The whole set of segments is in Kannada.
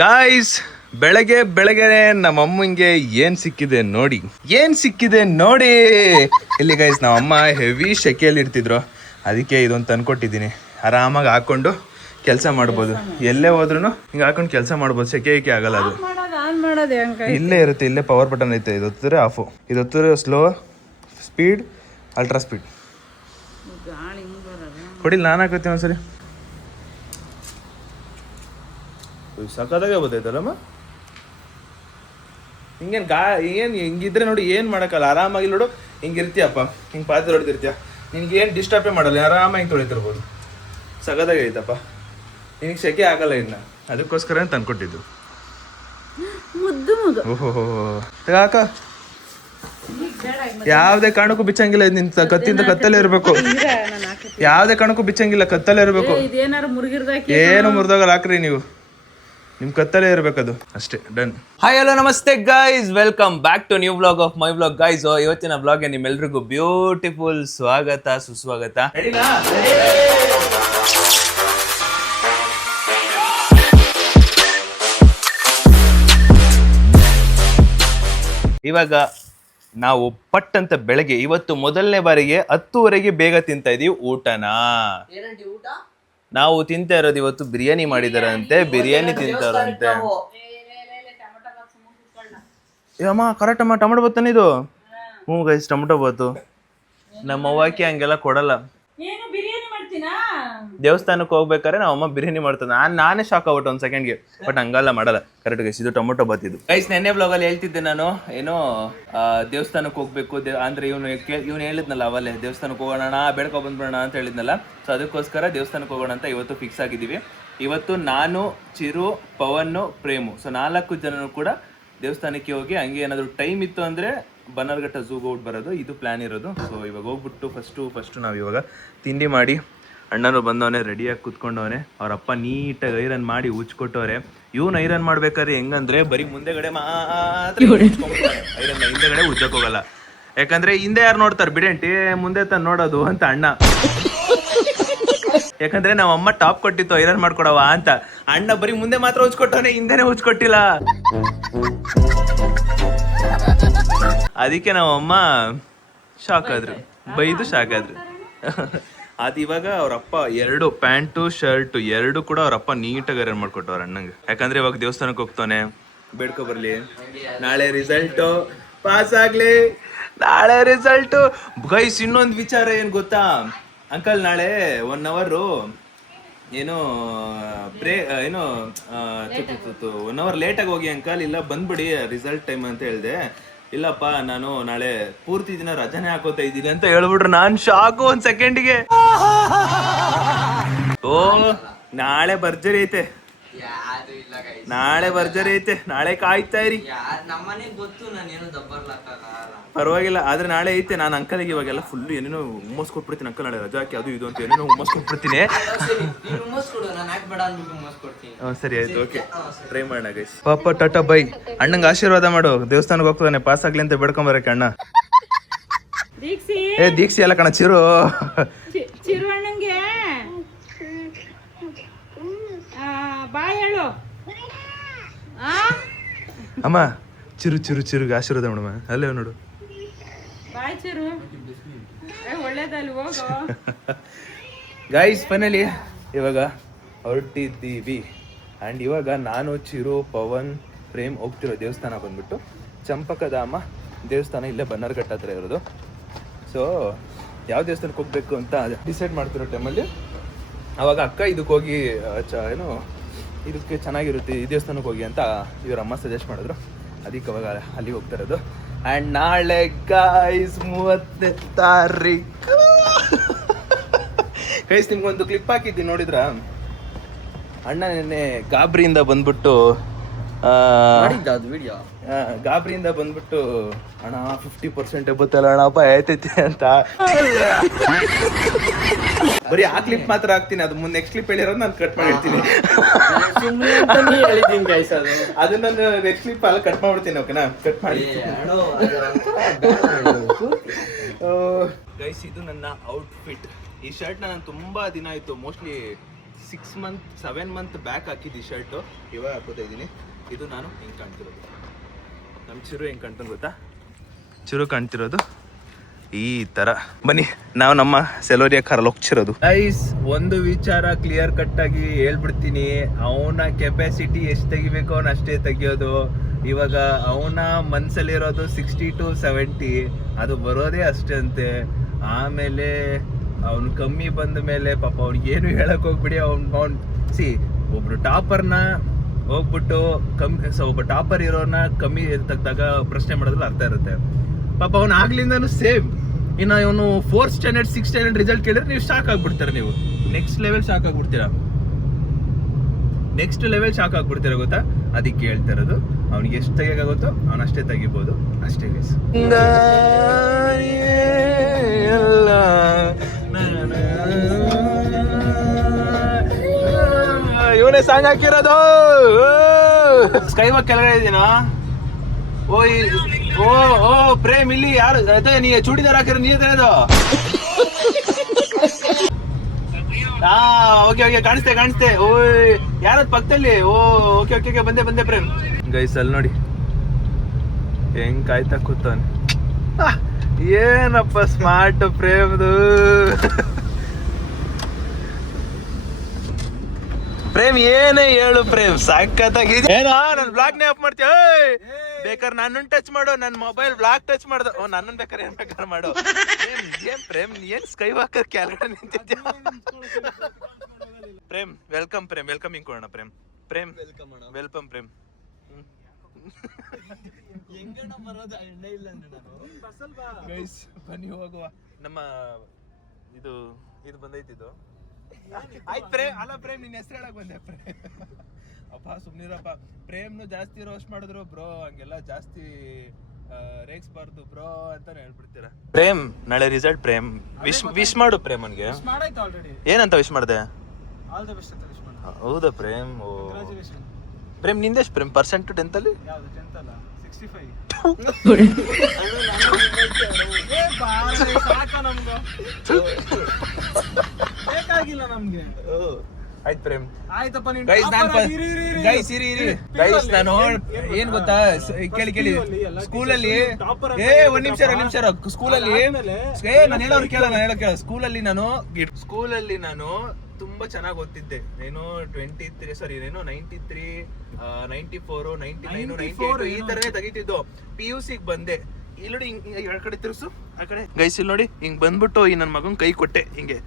ಗಾಯ್ಸ್, ಬೆಳಗ್ಗೆ ನಮ್ಮಮ್ಮಂಗೆ ಏನ್ ಸಿಕ್ಕಿದೆ ನೋಡಿ. ಇಲ್ಲಿ ಗೈಸ್ ನಮ್ಮಮ್ಮ ಹೆವಿ ಶೆಕೆಯಲ್ಲಿ ಇರ್ತಿದ್ರು, ಅದಕ್ಕೆ ಇದೊಂದು ತಂದ್ಕೊಟ್ಟಿದ್ದೀನಿ. ಆರಾಮಾಗಿ ಹಾಕೊಂಡು ಕೆಲಸ ಮಾಡ್ಬೋದು, ಎಲ್ಲೇ ಹೋದ್ರು ಹಿಂಗೆ ಹಾಕೊಂಡು ಕೆಲಸ ಮಾಡ್ಬೋದು. ಸೆಕೆ ಆಗಲ್ಲ. ಅದು ಇಲ್ಲೇ ಇರುತ್ತೆ, ಇಲ್ಲೇ ಪವರ್ ಬಟನ್ ಐತೆ. ಇದು ಹೊತ್ತಿದ್ರೆ ಆಫು, ಇದು ಹೊತ್ತಿದ್ರೆ ಸ್ಲೋ, ಸ್ಪೀಡ್, ಅಲ್ಟ್ರಾ ಸ್ಪೀಡ್. ಕೊಡಿಲ್ಲ, ನಾನು ಹಾಕತ್ತೀನಿ ಒಂದ್ಸರಿ. ಸಕ್ಕತ್ತಾಗೆ ಗೊತ್ತೈತಲ್ಲಮ್ಮ. ಹಿಂಗೇನು ಏನು ಹಿಂಗಿದ್ರೆ ನೋಡಿ, ಏನು ಮಾಡೋಕ್ಕಲ್ಲ. ಆರಾಮಾಗಿ ನೋಡು, ಹಿಂಗಿರ್ತೀಯಪ್ಪ, ಹಿಂಗೆ ಪಾತ್ರೆ ಹೊಡ್ತಿರ್ತೀಯ, ನಿನ್ಗೇನು ಡಿಸ್ಟರ್ಬೇ ಮಾಡಲ್ಲ, ಆರಾಮಾಗಿ ತೊಳಿತಿರ್ಬೋದು. ಸಕ್ಕತ್ತಾಗೆ ಐತಪ್ಪ, ನಿನಗೆ ಸೆಕೆ ಆಗಲ್ಲ ಇನ್ನು. ಅದಕ್ಕೋಸ್ಕರ ತಂದ್ಕೊಟ್ಟಿದ್ದು. ಓಹೋ ಹಾಕ, ಯಾವುದೇ ಕಾರಣಕ್ಕೂ ಬಿಚ್ಚಂಗಿಲ್ಲ. ನಿನ್ನ ಕತ್ತಿಂದ ಕತ್ತಲ್ಲೇ ಇರಬೇಕು, ಯಾವುದೇ ಕಾರಣಕ್ಕೂ ಬಿಚ್ಚಂಗಿಲ್ಲ, ಕತ್ತಲ್ಲೇ ಇರಬೇಕು. ಏನು ಮುರಿದೋಗಲ್ಲ, ಹಾಕ್ರಿ ನೀವು, ನಿಮ್ ಕತ್ತಲೇ ಇರ್ಬೇಕದು ಅಷ್ಟೇ. ಡನ್. ಹಾಯ್ ಹಲೋ ನಮಸ್ತೆ guys, welcome back to new vlog of my vlog. Guys, ಇವತ್ತಿನ ವ್ಲಾಗ್ಗೆ ನಿಮ್ಮೆಲ್ರಿಗೂ ಬ್ಯೂಟಿಫುಲ್ ಸ್ವಾಗತ, ಸುಸ್ವಾಗತ. ಇವಾಗ ನಾವು ಪಟ್ ಅಂತ ಬೆಳಗ್ಗೆ ಇವತ್ತು ಮೊದಲನೇ ಬಾರಿಗೆ 10:30ಗೆ ಬೇಗ ತಿಂತಾ ಇದೀವಿ ಊಟನಾ. ನಾವು ತಿಂತಾ ಇರೋದು ಇವತ್ತು ಬಿರಿಯಾನಿ ಮಾಡಿದಾರಂತೆ, ಬಿರಿಯಾನಿ ತಿಂತಾರಂತೆ. ಅಮ್ಮ ಕರೆಕ್ಟ್ ಅಮ್ಮ, ಟೊಮೊಟೊ ಬಾತನ ಇದು? ಹ್ಞೂ ಗೈಸ್, ಟೊಮೊಟೊ ಬಾತು. ನಮ್ಮ ಅವ್ವಾಕಿ ಹಂಗೆಲ್ಲ ಕೊಡಲ್ಲ. ದೇವಸ್ಥಾನಕ್ಕೆ ಹೋಗ್ಬೇಕಾದ್ರೆ ನಮ್ಮ ಅಮ್ಮ ಬಿರಿಯಾನಿ ಮಾಡ್ತಾರೆ. ನಾನೇ ಶಾಕ್ ಆಗ್ಬಿಟ್ಟು ಒಂದು ಸೆಕೆಂಡ್ಗೆ, ಬಟ್ ಹಂಗೆಲ್ಲ ಮಾಡಲ್ಲ. ಕರೆಕ್ಟ್ ಗೈಸ್, ಇದು ಟೊಮೊಟೊ ಬಾತ್. ಇದು ಗೈಸ್ ನೆನ್ನೆ ಬ್ಲಾಗಲ್ಲಿ ಹೇಳ್ತಿದ್ದೆ ನಾನು, ಏನೋ ದೇವಸ್ಥಾನಕ್ಕೆ ಹೋಗ್ಬೇಕು ಅಂದ್ರೆ ಇವನು ಹೇಳಿದ್ನಲ್ಲ ಅವಲ್ಲೇ, ದೇವಸ್ಥಾನಕ್ಕೆ ಹೋಗೋಣ, ಬೇಡ್ಕೊ ಬಂದ್ಬಿಡೋಣ ಅಂತ ಹೇಳಿದ್ನಲ್ಲ. ಸೊ ಅದಕ್ಕೋಸ್ಕರ ದೇವಸ್ಥಾನಕ್ಕೆ ಹೋಗೋಣ ಅಂತ ಇವತ್ತು ಫಿಕ್ಸ್ ಆಗಿದ್ದೀವಿ. ಇವತ್ತು ನಾನು, ಚಿರು, ಪವನ್, ಪ್ರೇಮು, ಸೊ 4 ಜನನು ಕೂಡ ದೇವಸ್ಥಾನಕ್ಕೆ ಹೋಗಿ, ಹಂಗೆ ಏನಾದರೂ ಟೈಮ್ ಇತ್ತು ಅಂದರೆ ಬನ್ನರ್ಘಟ್ಟ ಝೂಗೆ ಹೋಗಿ ಬರೋದು, ಇದು ಪ್ಲ್ಯಾನ್ ಇರೋದು. ಸೊ ಇವಾಗ ಹೋಗ್ಬಿಟ್ಟು ಫಸ್ಟು ನಾವು ಇವಾಗ ತಿಂಡಿ ಮಾಡಿ, ಅಣ್ಣನು ಬಂದವನೇ ರೆಡಿಯಾಗಿ ಕೂತ್ಕೊಂಡವನೆ. ಅವ್ರಪ್ಪ ನೀಟಾಗಿ ಐರನ್ ಮಾಡಿ ಉಚ್ಕೊಟ್ಟವ್ರೆ. ಇವನು ಐರನ್ ಮಾಡ್ಬೇಕಾದ್ರೆ ಹೆಂಗಂದ್ರೆ ಬರೀ ಮುಂದೆಗಡೆ ಮಾತ್ರ ಐರನ್, ಹಿಂದೆಗಡೆ ಉಜ್ಜಕ್ ಹೋಗಲ್ಲ. ಯಾಕಂದ್ರೆ ಹಿಂದೆ ಯಾರು ನೋಡ್ತಾರೆ ಬಿಡೆಂಟಿ, ಮುಂದೆ ತಾನು ನೋಡೋದು ಅಂತ ಅಣ್ಣ. ಯಾಕಂದ್ರೆ ನಮ್ಮ ಅಮ್ಮ ಟಾಪ್ ಕೊಟ್ಟಿತ್ತು ಐರನ್ ಮಾಡ್ಕೊಡವ ಅಂತ. ಅಣ್ಣ ಬರೀ ಮುಂದೆ ಮಾತ್ರ ಉಚ್ಕೊಟ್ಟವನೆ, ಹಿಂದೆನೆ ಉಚ್ಕೊಟ್ಟಿಲ್ಲ. ಅದಕ್ಕೆ ನಾವಮ್ಮ ಶಾಕ್ ಆದ್ರು, ಬೈದು ಶಾಕ್ ಆದ್ರು. ಅದು ಇವಾಗ ಅವ್ರಪ್ಪ 2 ಪ್ಯಾಂಟು ಶರ್ಟು 2 ಕೂಡ ಅವ್ರಪ್ಪ ನೀಟಾಗಿ ಐರನ್ ಮಾಡ್ಕೊಟ್ಟು ಅವ್ರ ಅಣ್ಣಂಗೆ. ಯಾಕಂದ್ರೆ ಇವಾಗ ದೇವಸ್ಥಾನಕ್ಕೆ ಹೋಗ್ತಾನೆ, ಬೇಡ್ಕೊ ಬರ್ಲಿ, ನಾಳೆ ರಿಸಲ್ಟು ಪಾಸ್ ಆಗ್ಲಿ, ನಾಳೆ ರಿಸಲ್ಟು. ಗೈಸ್ ಇನ್ನೊಂದು ವಿಚಾರ ಏನು ಗೊತ್ತಾ ಅಂಕಲ್, ನಾಳೆ 1 hour ಏನೋ ಏನೋ 1 hour ಲೇಟಾಗಿ ಹೋಗಿ ಅಂಕಲ್, ಇಲ್ಲ ಬಂದ್ಬಿಡಿ ರಿಸಲ್ಟ್ ಟೈಮ್ ಅಂತ ಹೇಳಿದೆ. ಇಲ್ಲಪ್ಪ ನಾನು ನಾಳೆ ಪೂರ್ತಿ ದಿನ ರಜಾನೆ ಹಾಕೋತಾ ಇದ್ದೀನಿ ಅಂತ ಹೇಳ್ಬಿಟ್ರು. ನಾನ್ ಶಾಕು ಒಂದ್ ಸೆಕೆಂಡಿಗೆ. ಓ ನಾಳೆ ಭರ್ಜರಿ ಐತೆ, ನಾಳೆ ಕಾಯ್ತಾ ಇರಿ. ಪರವಾಗಿಲ್ಲ, ಆದ್ರೆ ನಾಳೆ ಐತೆ. ನಾನು ಅಂಕಲ್ಗೆ ಇವಾಗೆಲ್ಲ ಫುಲ್ ಏನೇನೋ ಹುಮ್ಮಸ್ ಕೊಟ್ಬಿಡ್ತೀನಿ. ಅಂಕಲ್ ನಾಳೆ ರಜಾಕಿ ಅದು ಇದು ಅಂತ ಏನೇನೋ ಹುಮ್ಮಸ್ ಕೊಟ್ಬಿಡ್ತೀನಿ. ಸರಿ ಆಯ್ತು, ಓಕೆ, ಟ್ರೈ ಮಾಡೋಣ ಗೈಸ್. ಪಾಪ ಟಾಟಾ ಬೈ. ಅಣ್ಣಂಗೆ ಆಶೀರ್ವಾದ ಮಾಡು, ದೇವಸ್ಥಾನಕ್ಕೆ ಹೋಗ್ತಾನೆ, ಪಾಸ್ ಆಗ್ಲಿ ಅಂತ ಬೇಡ್ಕೊಂಬರಕ್ಕೆ ಅಣ್ಣ. ದೀಕ್ಷಿ ಅಲ್ಲ ಕಣ, ಚಿರು. ಅಮ್ಮ ಚಿರುಗೆ ಆಶೀರ್ವಾದ ಮಾಡಮ್ಮ. ಅಲ್ಲೇ ನೋಡು. ಗೈಸ್ ಫೈನಲಿ ಇವಾಗ ಹೊರಟಿದ್ದೀವಿ. ಆ್ಯಂಡ್ ಇವಾಗ ನಾನು, ಚಿರು, ಪವನ್, ಪ್ರೇಮ್ ಹೋಗ್ತಿರೋ ದೇವಸ್ಥಾನ ಬಂದ್ಬಿಟ್ಟು ಚಂಪಕಧಾಮ ದೇವಸ್ಥಾನ, ಇಲ್ಲೇ ಬನ್ನರ್ಘಟ್ಟ ಹತ್ರ ಇರೋದು. ಸೊ ಯಾವ ದೇವಸ್ಥಾನಕ್ಕೆ ಹೋಗ್ಬೇಕು ಅಂತ ಡಿಸೈಡ್ ಮಾಡ್ತಿರೋ ಟೈಮಲ್ಲಿ ಅವಾಗ ಅಕ್ಕ ಇದಕ್ಕೆ ಹೋಗಿ ಏನೋ ಇದಕ್ಕೆ ಚೆನ್ನಾಗಿರುತ್ತೆ, ಈ ದೇವಸ್ಥಾನಕ್ಕೆ ಹೋಗಿ ಅಂತ ಇವ್ರ ಅಮ್ಮ ಸಜೆಸ್ಟ್ ಮಾಡಿದ್ರು. ಅದಕ್ಕೆ ಅವಾಗ ಅಲ್ಲಿಗೆ ಹೋಗ್ತಾ ಇರೋದು. ಆ್ಯಂಡ್ ನಾಳೆ ಗೈಸ್ 30ನೇ ತಾರೀಕು ಗೈಸ್, ನಿಮ್ಗೊಂದು ಕ್ಲಿಪ್ ಹಾಕಿದ್ದೀನಿ ನೋಡಿದ್ರ? ಅಣ್ಣ ನೆನ್ನೆ ಗಾಬರಿಯಿಂದ ಬಂದ್ಬಿಟ್ಟು ಗಾಬರಿಯಿಂದ ಬಂದ್ಬಿಟ್ಟು ಅಣ್ಣ 50% ಬತ್ತಲ್ಲ ಅಣ್ಣಪ್ಪ ಆಯ್ತೈತೆ ಅಂತ. ಬರೀ ಆ ಕ್ಲಿಪ್ ಮಾತ್ರ ಹಾಕ್ತೀನಿ, ಅದು ಮುಂದೆ ನೆಕ್ಸ್ಟ್ ಕ್ಲಿಪ್ ಹೇಳಿರೋದು ನಾನು ಕಟ್ ಮಾಡಿರ್ತೀನಿ. ಅದು ನಾನು ನೆಕ್ಸ್ಟ್ ಕ್ಲಿಪ್ ಅಲ್ಲಿ ಕಟ್ ಮಾಡ್ಬಿಡ್ತೀನಿ. ಓಕೆನಾ? ಕಟ್ ಮಾಡಿ ಗೈಸ್, ಇದು ನನ್ನ ಔಟ್ಫಿಟ್. ಈ ಶರ್ಟ್ನ ನಾನು ತುಂಬಾ ದಿನ ಆಯ್ತು, ಮೋಸ್ಟ್ಲಿ 7 ಮಂತ್ ಬ್ಯಾಕ್ ಹಾಕಿದ್ದು ಈ ಶರ್ಟು, ಇವಾಗ ಹಾಕೋತಾ ಇದ್ದೀನಿ. ಇದು ನಾನು ಹಿಂಗೆ ಕಾಣ್ತಿರೋದು, ನಮ್ಮ ಚಿರು ಹೆಂಗೆ ಕಾಣ್ತಾನೆ ಗೊತ್ತಾ? ಚಿರು ಕಾಣ್ತಿರೋದು ಈ ಥರ. ಬನ್ನಿ ನಾವು ನಮ್ಮ ಸೆಲೋರಿಯಾ ಕಾರಲ್ಲಿ ಹೋಗ್ತಿರೋದು. ಗೈಸ್, ಒಂದು ವಿಚಾರ ಕ್ಲಿಯರ್ ಕಟ್ ಆಗಿ ಹೇಳ್ಬಿಡ್ತೀನಿ, ಅವನ ಕೆಪಾಸಿಟಿ ಎಷ್ಟು ತೆಗಿಬೇಕು ಅವನು ಅಷ್ಟೇ ತೆಗಿಯೋದು. ಇವಾಗ ಅವನ ಮನ್ಸಲ್ಲಿರೋದು 60 to 70, ಅದು ಬರೋದೇ ಅಷ್ಟೇ ಅಂತೆ. ಆಮೇಲೆ ಅವ್ನು ಕಮ್ಮಿ ಬಂದ ಮೇಲೆ ಪಾಪ ಅವ್ನಿಗೆ ಏನು ಹೇಳಕ್ ಹೋಗ್ಬಿಡಿ. ಅವ್ನು ಒಬ್ರು ಟಾಪರ್ನ ಹೋಗ್ಬಿಟ್ಟು ಒಬ್ಬ ಟಾಪರ್ ಇರೋನ ಕಮ್ಮಿ ತೆಗ್ದಾಗ ಪ್ರಶ್ನೆ ಮಾಡೋದ್ರಲ್ಲಿ ಅರ್ಥ ಇರುತ್ತೆ. ಪಾಪ ಅವ್ನು ಆಗ್ಲಿಂದಾನು ಸೇಮ್. ಇನ್ನು ಇವನು 4th standard 6th standard result ಕೇಳಿದ್ರೆ ನೀವು ಶಾಕ್ ಆಗ್ಬಿಡ್ತಾರೆ. ನೀವು ನೆಕ್ಸ್ಟ್ ಲೆವೆಲ್ ಶಾಕ್ ಆಗ್ಬಿಡ್ತೀರಾ ಗೊತ್ತಾ? ಅದಕ್ಕೆ ಹೇಳ್ತಾ ಇರೋದು, ಅವ್ನಿಗೆ ಎಷ್ಟು ತೆಗಿಯೋಕ್ಕಾಗುತ್ತೋ ಅವ್ನು ಅಷ್ಟೇ ತೆಗಿಬೋದು, ಅಷ್ಟೇ ಗೈಸ್. ಇವನೇ ಸಾಂಗ್ ಹಾಕಿರೋದು. ಸ್ಕೈ ವಾಕ್ ಕೆಳಗಡೆ ಇದೀನಾ? ಓ ಪ್ರೇಮ್ ಇಲ್ಲಿ ಯಾರು ಅದೇ ನೀ ಚೂಡಿದಾರ್ ಹಾಕಿರೋ ನೀ ತಿಳಿದು? ಓಕೆ ಕಾಣಿಸ್ತೆ. ಓಯ್ ಯಾರದ್ ಪಕ್ಕದಲ್ಲಿ? ಓಕೆ ಬಂದೆ ಪ್ರೇಮ್. ಗೈಸ್ ಅಲ್ಲಿ ನೋಡಿ ಹೆಂಗ್ ಕಾಯ್ತಾ ಕೂತವನ್. ಏನಪ್ಪ ಸ್ಮಾರ್ಟ್ ಪ್ರೇಮ್ದು. ಪ್ರೇಮ್ ಏನೇ ಹೇಳು ಪ್ರೇಮ್, ಸಾಕತ್ತಾಗಿ ಏನೋ ನನ್ ಬ್ಲಾಗ್ ನೇ ಆಫ್ ಮಾಡ್ತೀಯ. ಬೇಕಾದ್ರೆ ನನ್ನನ್ನು ಟಚ್ ಮಾಡು, ನನ್ನ ಮೊಬೈಲ್ ಬ್ಲಾಕ್ ಟಚ್ ಮಾಡ್ದು. ನನ್ನನ್ ಬೇಕಾದ್ರೆ ಏನ್ ಬೇಕಾದ್ರೆ ಮಾಡು. ಏನ್ ಪ್ರೇಮ್ ಏನ್ ಸ್ಕೈ ವಾಕರ್ ಕೆಳಗಡೆ ನಿಂತಿದ್ಯಾ? ಪ್ರೇಮ್ ವೆಲ್ಕಮ್ ಹಿಂಗ್ ಕೊಡೋಣ. ಪ್ರೇಮ್ ವೆಲ್ಕಮ್ ಪ್ರೇಮ್. ಬನ್ನಿ ಹೋಗುವ. ನಮ್ಮ ಇದು ಬಂದೈತಿದ್ದು. ಆಯ್ತು ಪ್ರೇಮ್, ಅಲ್ಲ ಪ್ರೇಮ್ ನಿನ್ನ ಹೆಸರು ಹೇಳಕ್ ಬಂದೆ. ಅಪ್ಪ ಸುಮ್ನಿರಪ್ಪ. ಪ್ರೇಮ್ನು ಜಾಸ್ತಿ ರೋಸ್ಟ್ ಮಾಡಿದ್ರು ಬ್ರೋ, ಹಂಗೆಲ್ಲ ಜಾಸ್ತಿ ರೇಗಿಸ್ಬಾರ್ದು ಬ್ರೋ ಅಂತಾನೆ ಹೇಳ್ಬಿಡ್ತೀರಾ. ಪ್ರೇಮ್ ನಾಳೆ ರಿಸಲ್ಟ್. ಪ್ರೇಮ್ ವಿಶ್ ಮಾಡು ಪ್ರೇಮ್. ಅವನ್ಗೆ ಏನಂತ ವಿಶ್ ಮಾಡಿದೆ? ಹೌದಾ ಪ್ರೇಮ್? ಪ್ರೇಮ್ ನಿಂದೆಷ್ಟು ಪ್ರೇಮ್ ಪರ್ಸೆಂಟ್ 10th ಅಲ್ಲಿ? 65. ಬೇಕಾಗಿಲ್ಲ ನಮ್ಗೆ. ಆಯ್ತು ಪ್ರೇಮ್, ಆಯ್ತಪ್ಪ. ಗೈಸ್ ನಾನು ಏನ್ ಗೊತ್ತಾ, ಕೇಳಿ ಸ್ಕೂಲಲ್ಲಿ ಒಂದ್ ನಿಮಿಷ ಸ್ಕೂಲಲ್ಲಿ ನಾನು ಹೇಳೋರು ಕೇಳ. ಸ್ಕೂಲಲ್ಲಿ ನಾನು ತುಂಬಾ ಚೆನ್ನಾಗಿ ಓದ್ತಿದ್ದೆ. ಏನು 93 94 98 ಈ ತರನೇ ತೆಗಿತಿದ್ದು. PUC ಬಂದೆ. ಇಲ್ಲಿ ನೋಡಿ ಹಿಂಗ್ ಕಡೆ ತಿರ್ಸು, ಆ ಕಡೆ ಗೈಸ್ ಇಲ್ಲಿ ನೋಡಿ ಹಿಂಗ್ ಬಂದ್ಬಿಟ್ಟು ಈ ನನ್ ಮಗನ್ ಕೈ ಕೊಟ್ಟೆ ಹಿಂಗೆ.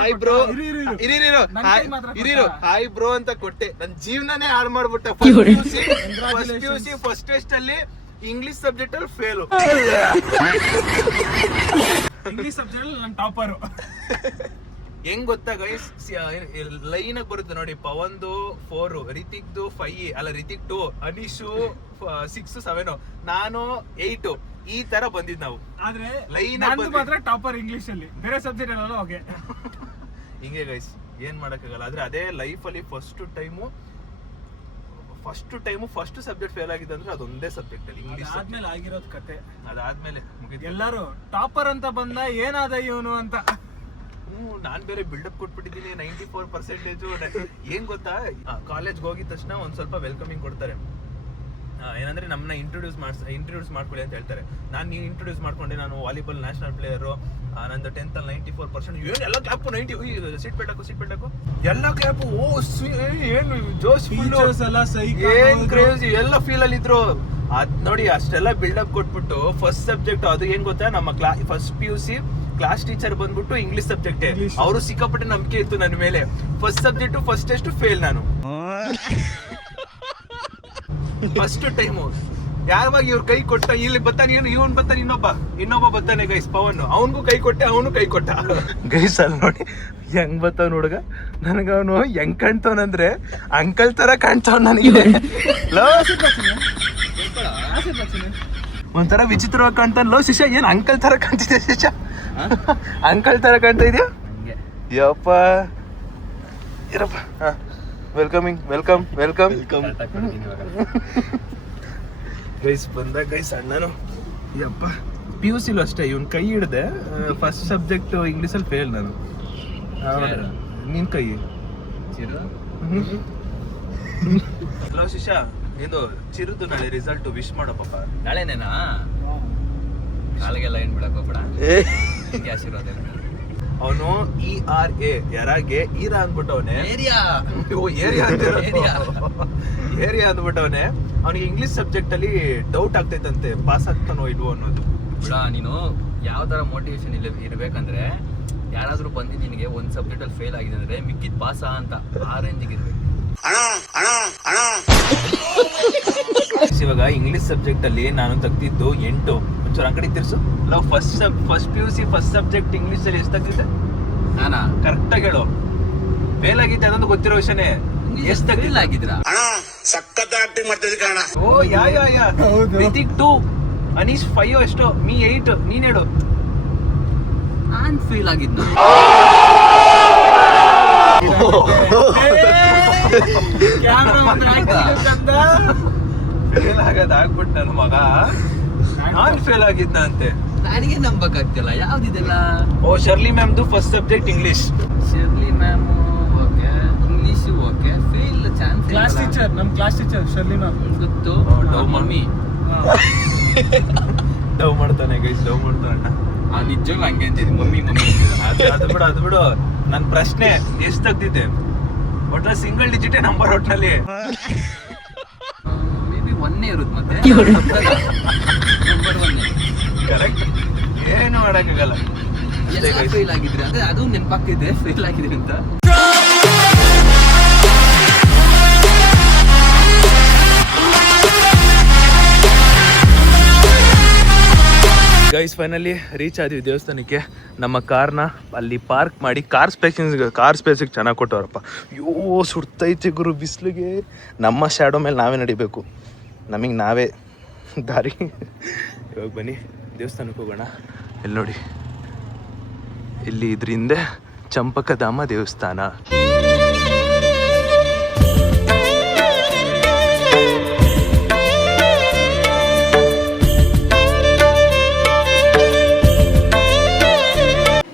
ಹಾಯ್ ಬ್ರೋ ಅಂತ ಕೊಟ್ಟೆ. ನನ್ ಜೀವನನೇ ಹಾಳು ಮಾಡ್ಬಿಟ್ಟೆ. ಫಸ್ಟ್ ಟೆಸ್ಟ್ ಅಲ್ಲಿ ಇಂಗ್ಲಿಷ್ ಸಬ್ಜೆಕ್ಟ್ ಅಲ್ಲಿ ಫೇಲು. ಇಂಗ್ಲಿಷ್ ಸಬ್ಜೆಕ್ಟ್ ಅಲ್ಲಿ ನಾನು ಟಾಪರ್. ಹೆಂಗ್ ಗೊತ್ತಾ ಗೈಸ್, ಲೈನ್ ಆಗಿ ಬರುತ್ತೆ ನೋಡಿ. ಪವನ್ದು 4, ರಿತಿಕ್ದು 5, ಅಲ್ಲ ರಿತಿಕ್ 2, ಅನೀಶು 6 7, ನಾನು 8. ಈ ತರ ಬಂದಿದ್ ನಾವು. ಆದ್ರೆ ಲೈನ್ ಮಾತ್ರ ಟಾಪರ್ ಇಂಗ್ಲಿಷ್ ಅಲ್ಲಿ, ಬೇರೆ ಸಬ್ಜೆಕ್ಟ್ ಎಲ್ಲ ಓಕೆ. ಹಿಂಗೆ ಗೈಸ್, ಏನ್ ಮಾಡಕ್ಕಾಗಲ್ಲ. ಆದ್ರೆ ಅದೇ ಲೈಫ್ ಅಲ್ಲಿ first time first subject fail ಆಗಿದೆ ಅಂದ್ರೆ ಅದೊಂದೇ ಸಬ್ಜೆಕ್ಟ್ ಅಲ್ಲಿ, ಇಂಗ್ಲಿಷ್. ಆದ್ಮೇಲೆ ಆಗಿರೋದ್ ಕತೆ. ಅದಾದ್ಮೇಲೆ ಎಲ್ಲರೂ ಟಾಪರ್ ಅಂತ ಬಂದ ಏನಾದ ಇವನು ಅಂತ. ನಾನ್ ಬೇರೆ ಬಿಲ್ಡಪ್ ಕೊಟ್ಬಿಟ್ಟಿದ್ದೀನಿ 94%. ಏನ್ ಗೊತ್ತಾ, ಕಾಲೇಜ್ಗೆ ಹೋಗಿದ ತಕ್ಷಣ ಒಂದ್ ಸ್ವಲ್ಪ ವೆಲ್ಕಮಿಂಗ್ ಕೊಡ್ತಾರೆ. ಏನಂದ್ರೆ ನಮ್ಮನ್ನ ಇಂಟ್ರೊಡ್ಯೂಸ್ ಮಾಡ್ಕೊಳ್ಳಿ ಅಂತ ಹೇಳ್ತಾರೆ. ನೀವು ಇಂಟ್ರೊಡ್ಯೂಸ್ ಮಾಡ್ಕೊಂಡೆ. ನಾನು ವಾಲಿಬಾಲ್ ನ್ಯಾಷನಲ್ ಪ್ಲೇಯರು. ನಂದು 10th ಅಲ್ಲಿ 94%. ಎಲ್ಲ ಕ್ಲಾಪು 90. ಸೀಟ್ ಬೆಲ್ಟಾಕು ಎಲ್ಲ ಕ್ಲಾಪು. ಏನು ಜೋಶ್, ಏನ್ ಕ್ರೇಜಿ, ಎಲ್ಲ ಫೀಲ್ ಅಲ್ಲಿ ಇದ್ರು. ಅದ್ ನೋಡಿ ಅಷ್ಟೆಲ್ಲ ಬಿಲ್ಡಪ್ ಕೊಟ್ಬಿಟ್ಟು ಫಸ್ಟ್ ಸಬ್ಜೆಕ್ಟ್ ಅದು ಏನ್ ಗೊತ್ತಾ, ನಮ್ಮ ಫಸ್ಟ್ PUC ಕ್ಲಾಸ್ ಟೀಚರ್ ಬಂದ್ಬಿಟ್ಟು ಇಂಗ್ಲಿಷ್ ಸಬ್ಜೆಕ್ಟ್. ಅವರು ಸಿಕ್ಕಾಪಟ್ಟೆ ನಂಬಿಕೆ ಇತ್ತು ನನ್ನ ಮೇಲೆ. First subject first test fail ನಾನು. ಫಸ್ಟ್ ಟೈಮು ಯಾವಾಗ ಇವ್ರ ಕೈ ಕೊಟ್ಟ, ಇಲ್ಲಿ ಬರ್ತಾನೆ ಇವನ್ ಬರ್ತಾನೆ, ಇನ್ನೊಬ್ಬ ಬರ್ತಾನೆ ಗೈಸ್, ಪವನ್. ಅವನಿಗೂ ಕೈ ಕೊಟ್ಟೆ, ಅವನು ಕೈ ಕೊಟ್ಟ. ಗೈಸ್ ಅಲ್ಲಿ ನೋಡಿ ಹೆಂಗ್ ಬರ್ತಾವ ಹುಡುಗ. ನನಗ ಅವನು ಹೆಂಗ್ ಕಾಣ್ತಾವನಂದ್ರೆ ಅಂಕಲ್ ತರ ಕಾಣ್ತಾವ ನನಗೆ. ಒಂಥರ ವಿಚಿತ್ರವಾಗಿ ಕಾಣ್ತಾನ. ಲೋ ಶಿಷ್ಯ, ಏನ್ ಅಂಕಲ್ ತರ ಕಾಣ್ತಿದ್ಯಾ ಶಿಷ್ಯ? ಅಂಕಲ್ ತರ ಕಾಣ್ತಾ ಇದೆಯಾ? ಯಪ್ಪ ಇರಪ್ಪ. Welcome guys. ಬಂದಾಗ ಗೈಸ್ ಅಣ್ಣನು ಯಪ್ಪ PUC ಅಷ್ಟೇ ಇವನ್ ಕೈ ಹಿಡ್ದೆ. ಫಸ್ಟ್ ಸಬ್ಜೆಕ್ಟ್ ಇಂಗ್ಲೀಷಲ್ಲಿ ಫೇಲ್ ನಾನು. ನಿನ್ ಕೈ ಹಲೋ ಶಿಷ್ಯ, ಇದು ಚಿರುದು ನಾಳೆ ರಿಸಲ್ಟ್ ವಿಶ್ ಮಾಡೋ ಪಾಪ. ನಾಳೆನೇನಾ? ಕಾಲಿಗೆಲ್ಲ ಏನ್ ಬಿಡಕ್ ಹೋಗ್ಬೇಡ, ಆಶೀರ್ವಾದ. ಅವನು ERA ಯಾರಾಗೆ ಈರಾ ಅಂದ್ಬಿಟ್ಟವನೆ, ಏರಿಯಾ ಅಂದ್ಬಿಟ್ಟವನೆ. ಅವನಿಗೆ ಇಂಗ್ಲಿಷ್ ಸಬ್ಜೆಕ್ಟ್ ಅಲ್ಲಿ ಡೌಟ್ ಆಗ್ತೈತಂತೆ, ಪಾಸ್ ಆಗ್ತಾನೋ ಇಲ್ವೋ ಅನ್ನೋದು. ಬಿಡ, ನೀನು ಯಾವ ತರ ಮೋಟಿವೇಶನ್ ಇರ್ಬೇಕಂದ್ರೆ, ಯಾರಾದ್ರೂ ಬಂದು ನಿನಗೆ ಒಂದ್ ಸಬ್ಜೆಕ್ಟ್ ಅಲ್ಲಿ ಫೇಲ್ ಆಗಿದೆ ಅಂದ್ರೆ ಮಿಕ್ಕಿದ್ ಪಾಸ ಅಂತ ಆ ರೇಂಜಿಗೆ ಇರ್ಬೇಕು. ಇವಾಗ ಇಂಗ್ಲಿಷ್ ಸಬ್ಜೆಕ್ಟ್ ಅಲ್ಲಿ ನಾನು ತೆಗ್ದಿದ್ದು 8. ಒಂಚೂರು ಅಂಗಡಿ ತಿರ್ಸು. First PUC first subject English ಅಲ್ಲಿ ಎಷ್ಟು ತೆಗ್ದಿದ್ದೆ? ನಾನಾ ಕರೆಕ್ಟ್ ಆಗಿ ಹೇಳು. ಫೇಲ್ ಆಗಿದ್ದೆ ಅದೊಂದು ಗೊತ್ತಿರೋ ವಿಷಯನೇ. ಎಷ್ಟು ಫೇಲ್ ಆಗಿದ್ರಾ? ಓ ಯಾ 2, ಅನೀಶ್ 5 ಎಷ್ಟೋ, ಮೀ 8. ನೀನ್ ಹೇಳು. ನಾನ್ ಫೇಲ್ ಆಗಿದ್ನ. ಫೇಲ್ ಆಗೋದ್ ಆಗ್ಬಿಟ್ಟು ನನ್ನ ಮಗ ನಾನ್ ಫೇಲ್ ಆಗಿದ್ನ ಅಂತೆ. ನನಗೆ ನಂಬಕ್ಕಾಗ್ತಿಲ್ಲ ಯಾವ್ದಿದೆಲ್ಲ. ಓ ಶರ್ಲಿ ಮ್ಯಾಮ್ದು first subject English. Shirley ma'am okay, English okay, fail chance. Class teacher, ನಮ್ ಕ್ಲಾಸ್ ಟೀಚರ್ ಶರ್ಲಿ ಮ್ಯಾಮ್ ಗೊತ್ತು. ಮಮ್ಮಿ ಡವ್ ಮಾಡ್ತಾನೆ ಗೈಸ್, ಡವ್ ಮಾಡ್ತಾನೆ. ನಿಜವಾಗ ಹಂಗೆ ಅಂತಿದ್ದೆ, ಮಮ್ಮಿ ಅದು ಬಿಡು. ನನ್ ಪ್ರಶ್ನೆ ಎಷ್ಟು ತೆಗ್ದಿದ್ದೆ? ಒಟ್ನಲ್ಲಿ ಸಿಂಗಲ್ ಡಿಜಿಟೇ ನಂಬರ್ ಒಟ್ನಲ್ಲಿ. ಮೇಬಿ 1 ಇರುತ್ತೆ ಮತ್ತೆ. Number 1 correct. ಏನು ಮಾಡಕ್ಕಾಗಲ್ಲ. ಫೇಲ್ ಆಗಿದ್ರಿ ಅಂದ್ರೆ ಅದು ನೆನಪಾಗ್ತಿದೆ, ಫೇಲ್ ಆಗಿದ್ರಿ ಅಂತ. ಗೈಸ್ ಫೈನಲಿ ರೀಚ್ ಆದ್ವಿ ದೇವಸ್ಥಾನಕ್ಕೆ. ನಮ್ಮ ಕಾರ್ನ ಅಲ್ಲಿ ಪಾರ್ಕ್ ಮಾಡಿ ಕಾರ್ ಸ್ಪೇಸಿಗೆ ಚೆನ್ನಾಗಿ ಕೊಟ್ಟವ್ರಪ್ಪ. ಅಯ್ಯೋ ಸುಡ್ತೈತೆ ಗುರು ಬಿಸಿಲಿಗೆ. ನಮ್ಮ ಶ್ಯಾಡೋ ಮೇಲೆ ನಾವೇ ನಡಿಬೇಕು, ನಮಗೆ ನಾವೇ ದಾರಿ. ಇವಾಗ ಬನ್ನಿ ದೇವಸ್ಥಾನಕ್ಕೆ ಹೋಗೋಣ. ಇಲ್ಲಿ ನೋಡಿ, ಇಲ್ಲಿ ಇದ್ರ ಹಿಂದೆ ಚಂಪಕಧಾಮ ದೇವಸ್ಥಾನ.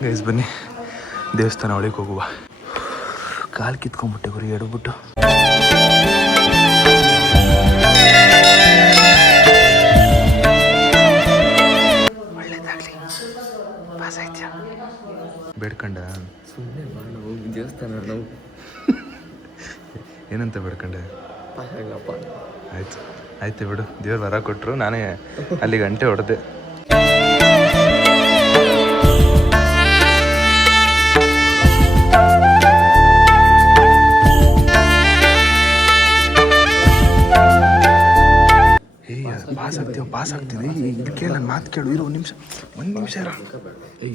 ಗೈಸ್ ಬನ್ನಿ ದೇವಸ್ಥಾನ ಒಳಗೆ ಹೋಗುವ. ಕಾಲು ಕಿತ್ಕೊಂಡ್ಬಿಟ್ಟೆ ಗುರಿ, ಎಡಬಿಟ್ಟು. ಬೇಡ್ಕಂಡ ಸುಮ್ಮನೆ ದೇವಸ್ಥಾನ ನಾವು ಏನಂತ ಬೇಡ್ಕಂಡೆ? ಆಯ್ತು ಆಯ್ತು ಬಿಡು, ದೇವ್ರು ವರ ಕೊಟ್ಟರು, ನಾನೇ ಅಲ್ಲಿ ಗಂಟೆ ಹೊಡೆದೆ. ಪಾಸ್ ಆಗ್ತಿದೆ ಇದಕ್ಕೆ. ನನ್ನ ಮಾತು ಕೇಳು, ಇರು ಒಂದು ನಿಮಿಷ ಇರ.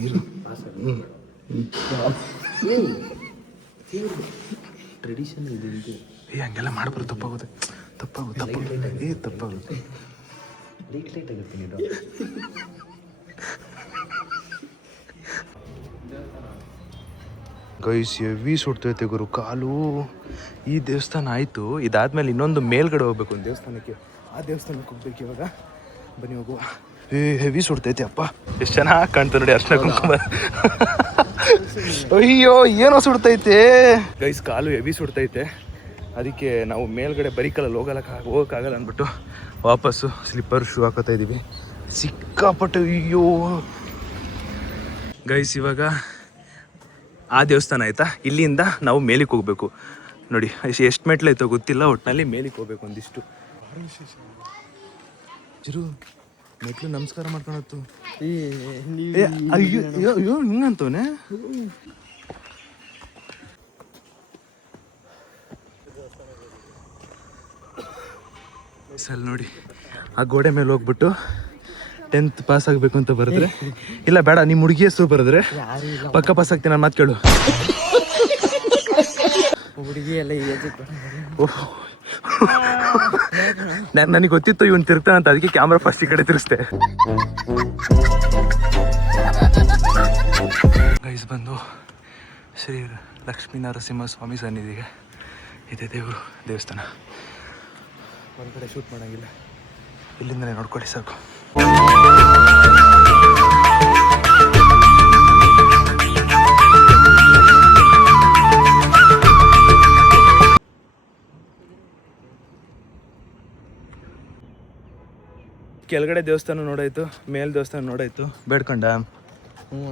ಇರು. ಟ್ರೆಡಿಷನ್ ಇದೆ. ಹಂಗೆಲ್ಲ ಮಾಡ್ಬಾರ್ದು, ತಪ್ಪಾಗುತ್ತೆ. ತಪ್ಪಾಗುತ್ತೆ. ಲೈಟ್ ಆಗುತ್ತೆ ನೀನು. ಗೈಸ್ ಹೆವಿ ಸುಡ್ತೈತೆ ಗುರು ಕಾಲು. ಈ ದೇವಸ್ಥಾನ ಆಯಿತು, ಇದಾದ್ಮೇಲೆ ಇನ್ನೊಂದು ಮೇಲ್ಗಡೆ ಹೋಗ್ಬೇಕು ಒಂದು ದೇವಸ್ಥಾನಕ್ಕೆ. ಆ ದೇವಸ್ಥಾನಕ್ಕೆ ಹೋಗ್ಬೇಕು ಇವಾಗ. ಬನ್ನಿ ಹೋಗುವ. ಹೆವಿ ಸುಡ್ತೈತೆ ಅಪ್ಪ. ಎಷ್ಟು ಚೆನ್ನಾಗಿ ಕಾಣ್ತು ನೋಡಿ, ಅರ್ಶಿನ ಕುಂಕುಮ. ಅಯ್ಯೋ ಏನೋ ಸುಡ್ತೈತೆ ಗೈಸ್, ಕಾಲು ಹೆವಿ ಸುಡ್ತೈತೆ. ಅದಕ್ಕೆ ನಾವು ಮೇಲ್ಗಡೆ ಬರೀಕಲ್ಲಲ್ಲಿ ಹೋಗೋಕ್ಕಾಗಲ್ಲ ಅಂದ್ಬಿಟ್ಟು ವಾಪಸ್ಸು ಸ್ಲಿಪ್ಪರ್ ಶೂ ಹಾಕೋತಾ ಇದ್ದೀವಿ. ಸಿಕ್ಕಾಪಟ್ಟೆ. ಅಯ್ಯೋ ಗೈಸ್, ಇವಾಗ ಆ ದೇವಸ್ಥಾನ ಆಯಿತಾ, ಇಲ್ಲಿಂದ ನಾವು ಮೇಲಿಗೆ ಹೋಗ್ಬೇಕು. ನೋಡಿ ಎಷ್ಟು ಮೆಟ್ಲಾಯ್ತೋ ಗೊತ್ತಿಲ್ಲ, ಒಟ್ಟಿನಲ್ಲಿ ಮೇಲಿಗೆ ಹೋಗ್ಬೇಕು. ಒಂದಿಷ್ಟು ಚಿರು ಮೆಟ್ಲು ನಮಸ್ಕಾರ ಮಾಡ್ಕೊಳತ್ತು. ಅಯ್ಯೋ ಹಿಂಗಂತವನೆ. ಸಲ್ ನೋಡಿ, ಆ ಗೋಡೆ ಮೇಲೆ ಹೋಗ್ಬಿಟ್ಟು 10th ಪಾಸ್ ಆಗಬೇಕು ಅಂತ ಬರೆದ್ರೆ, ಇಲ್ಲ ಬೇಡ ನಿಮ್ಮ ಹುಡುಗಿ ಹೆಸರು ಬರೆದ್ರೆ ಪಕ್ಕ ಪಾಸ್ ಆಗ್ತೀನಿ. ನಾನು ಮಾತು ಕೇಳು. ಹುಡುಗಿ ಎಲ್ಲ ನನಗೆ ಗೊತ್ತಿತ್ತು ಇವನು ತಿರ್ತಾನಂತ, ಅದಕ್ಕೆ ಕ್ಯಾಮ್ರಾ ಫಸ್ಟ್ ಈ ಕಡೆ ತಿರ್ಸ್ದೆ. ಗೈಸ್ ಬಂದು ಶ್ರೀ ಲಕ್ಷ್ಮೀ ನರಸಿಂಹ ಸ್ವಾಮಿ ಸನ್ನಿಧಿಗೆ ಇದೆ ದೇವಸ್ಥಾನ. ಹೊರಗಡೆ ಶೂಟ್ ಮಾಡೋಂಗಿಲ್ಲ, ಇಲ್ಲಿಂದಲೇ ನೋಡ್ಕೊಳ್ಳಿ ಸಾಕು. ಕೆಳಗಡೆ ದೇವಸ್ಥಾನ ನೋಡಾಯ್ತು, ಮೇಲ್ ದೇವಸ್ಥಾನ ನೋಡಾಯ್ತು. ಬೇಡ್ಕೊಂಡ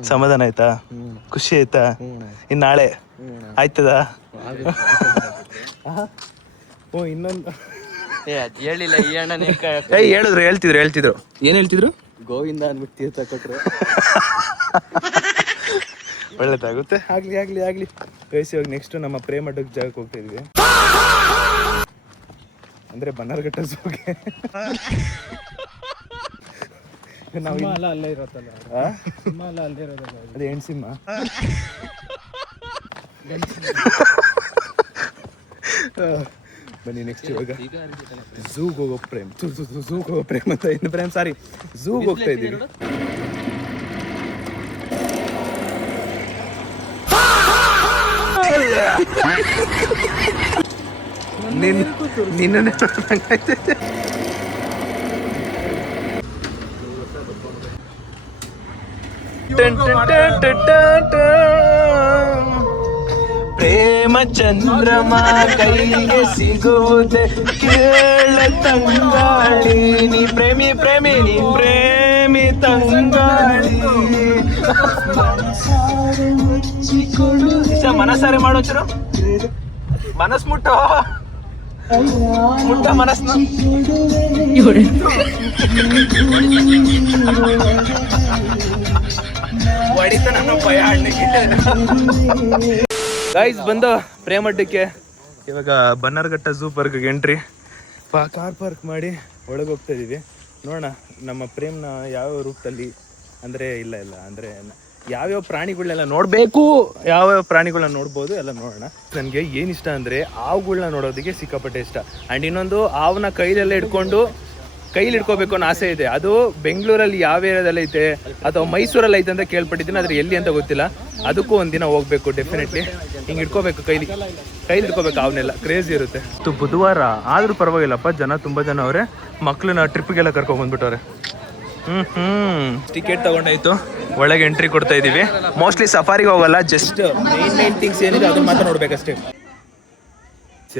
ಸಮಾಧಾನ ಆಯ್ತಾ? ಖುಷಿ ಆಯ್ತಾ? ಇನ್ನು ನಾಳೆ ಆಯ್ತದ? ಓ ಇನ್ನೊಂದು ಹೇಳಿಲ್ಲ ಈ ಅಣ್ಣನೇ ಹೇಳ್ತಿದ್ರು ಏನ್ ಹೇಳ್ತಿದ್ರು? ಗೋವಿಂದ ಅಂದ್ಬಿಟ್ಟು ತೀರ್ಥ ಕೊಟ್ರು. ಒಳ್ಳೇದಾಗುತ್ತೆ. ಆಗ್ಲಿ ಗೈಸ್, ಇವಾಗ ನೆಕ್ಸ್ಟ್ ನಮ್ಮ ಪ್ರೇಮಡ್ಡಕ್ಕೆ ಜಾಗಕ್ಕೆ ಹೋಗ್ತಾ ಇದ್ವಿ, ಅಂದ್ರೆ ಬನ್ನರ್ಘಟ್ಟ ಝೂಗೆ. ನಾವು ಅಲ್ಲೇ ಇರತ್ತಲ್ಲ, ಅಲ್ಲೇ ಇರೋದು ಅದೇ ಹೆಣ್ಸಿಂಹ. ಬನ್ನಿ ನೆಕ್ಸ್ಟ್ ಇವಾಗ ಝೂಗೆ ಹೋಗೋ ಪ್ರೇಮ್ ಅಂತ ಇನ್ನು ಪ್ರೇಮ್ ಸಾರಿ ಝೂಗೆ ಹೋಗ್ತಾ ಇದ್ದೀವಿ. ನಿನ್ನ ಪ್ರೇಮ ಚಂದ್ರಮ ಕೈಗೆ ಸಿಗುವುದೇ ಕೇಳ ತಂಗಾಳಿ, ನೀ ಪ್ರೇಮಿ ನೀ ಪ್ರೇಮಿ ತಂಗಾಳಿ. ಮನಸ್ಸಾರೆ ಮಾಡೋಚರು, ಮನಸ್ ಮುಟ್ಟೋ ಮನಸ್ನ ಹೊಡಿತ ನನ್ನ ಭಯ ಹಣ್ಣಿಗೆ. ಗೈಸ್ ಬಂದು ಪ್ರೇಮಡ್ಡಕ್ಕೆ ಇವಾಗ ಬನ್ನರ್ಘಟ್ಟ ಝೂ ಪಾರ್ಕ್ಗೆ ಎಂಟ್ರಿ. ಕಾರ್ ಪಾರ್ಕ್ ಮಾಡಿ ಒಳಗೆ ಹೋಗ್ತಾ ಇದೀವಿ. ನೋಡೋಣ ನಮ್ಮ ಪ್ರೇಮ್ನ ಯಾವ್ಯಾವ ರೂಪದಲ್ಲಿ, ಅಂದರೆ ಇಲ್ಲ ಅಂದರೆ ಯಾವ್ಯಾವ ಪ್ರಾಣಿಗಳನ್ನೆಲ್ಲ ನೋಡಬೇಕು, ಯಾವ್ಯಾವ ಪ್ರಾಣಿಗಳನ್ನ ನೋಡ್ಬೋದು ಎಲ್ಲ ನೋಡೋಣ. ನನಗೆ ಏನು ಇಷ್ಟ ಅಂದರೆ ಹಾವುಗಳನ್ನ ನೋಡೋದಕ್ಕೆ ಸಿಕ್ಕಾಪಟ್ಟೆ ಇಷ್ಟ. ಆ್ಯಂಡ್ ಇನ್ನೊಂದು ಹಾವನ್ನ ಕೈಲೆಲ್ಲ ಕೈಲಿ ಇಟ್ಕೋಬೇಕು ಅನ್ನೋ ಆಸೆ ಇದೆ. ಅದು ಬೆಂಗಳೂರಲ್ಲಿ ಯಾವ ಏರಿಯಾದಲ್ಲಿ ಐತೆ ಅಥವಾ ಮೈಸೂರಲ್ಲಿ ಐತೆ ಅಂತ ಕೇಳ್ಪಟ್ಟಿದ್ದೀನಿ, ಆದರೆ ಎಲ್ಲಿ ಅಂತ ಗೊತ್ತಿಲ್ಲ. ಅದಕ್ಕೂ ಒಂದಿನ ಹೋಗ್ಬೇಕು ಡೆಫಿನೆಟ್ಲಿ. ಹಿಂಗೆ ಇಟ್ಕೋಬೇಕು, ಕೈಲಿ ಇಟ್ಕೋಬೇಕು, ಅವನ್ನೆಲ್ಲ ಕ್ರೇಜಿ ಇರುತ್ತೆ. ಬುಧವಾರ ಆದರೂ ಪರವಾಗಿಲ್ಲಪ್ಪ, ತುಂಬ ಜನ ಅವರೇ. ಮಕ್ಕಳನ್ನ ಟ್ರಿಪ್ಗೆಲ್ಲ ಕರ್ಕೊಂಡ್ಬಂದ್ಬಿಟ್ಟವ್ರೆ. ಟಿಕೆಟ್ ತಗೊಂಡಾಯ್ತು, ಒಳಗೆ ಎಂಟ್ರಿ ಕೊಡ್ತಾ ಇದೀವಿ. ಮೋಸ್ಟ್ಲಿ ಸಫಾರಿಗೆ ಹೋಗಲ್ಲ, ಜಸ್ಟ್ ಮೇನ್ ಥಿಂಗ್ಸ್ ಏನಿದೆ ಅದನ್ನ ಮಾತ್ರ ನೋಡ್ಬೇಕಷ್ಟೇ.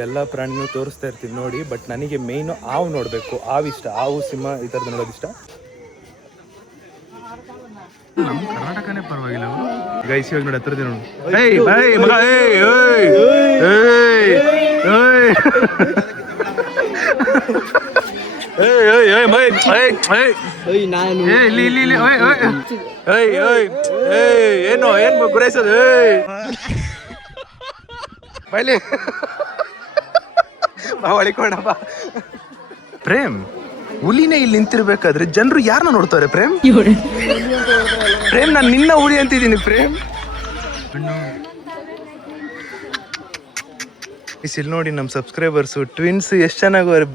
ಎಲ್ಲ ಪ್ರಾಣಿನೂ ತೋರಿಸ್ತಾ ಇರ್ತೀವಿ ನೋಡಿ, ಬಟ್ ನನಗೆ ಮೇಯ್ನು ಹಾವು ನೋಡಬೇಕು. ಹಾವು ಇಷ್ಟ, ಹಾವು ಸಿಂಹ ಈ ಥರದ್ದು ನೋಡೋದು ಇಷ್ಟ. ನಮ್ಮ ಕರ್ನಾಟಕನೇ ಪರವಾಗಿಲ್ಲ ಗೈಸ್. ಇವಾಗ ನೋಡಿ ಹತ್ತಿರದೇ ನೋಡಿ, ಮಗ ಏನು ಗುರೈಸೋದು ಬೈಲಿ ಹೊಳಿಕೊಂಡಪ್ಪ. ಪ್ರೇಮ್, ಹುಲಿನೇ ಇಲ್ಲಿ ನಿಂತಿರ್ಬೇಕಾದ್ರೆ ಜನರು ಯಾರನ್ನ ನೋಡ್ತಾರೆ? ಪ್ರೇಮ್ ನಾನು ನಿನ್ನ ಹುಲಿ ಅಂತಿದ್ದೀನಿ. ಪ್ರೇಮ್ ಇಲ್ಲಿ ನೋಡಿ ನಮ್ಮ ಸಬ್ಸ್ಕ್ರೈಬರ್ಸು ಟ್ವಿನ್ಸ್ ಎಷ್ಟು ಚೆನ್ನಾಗವ್ರೆ.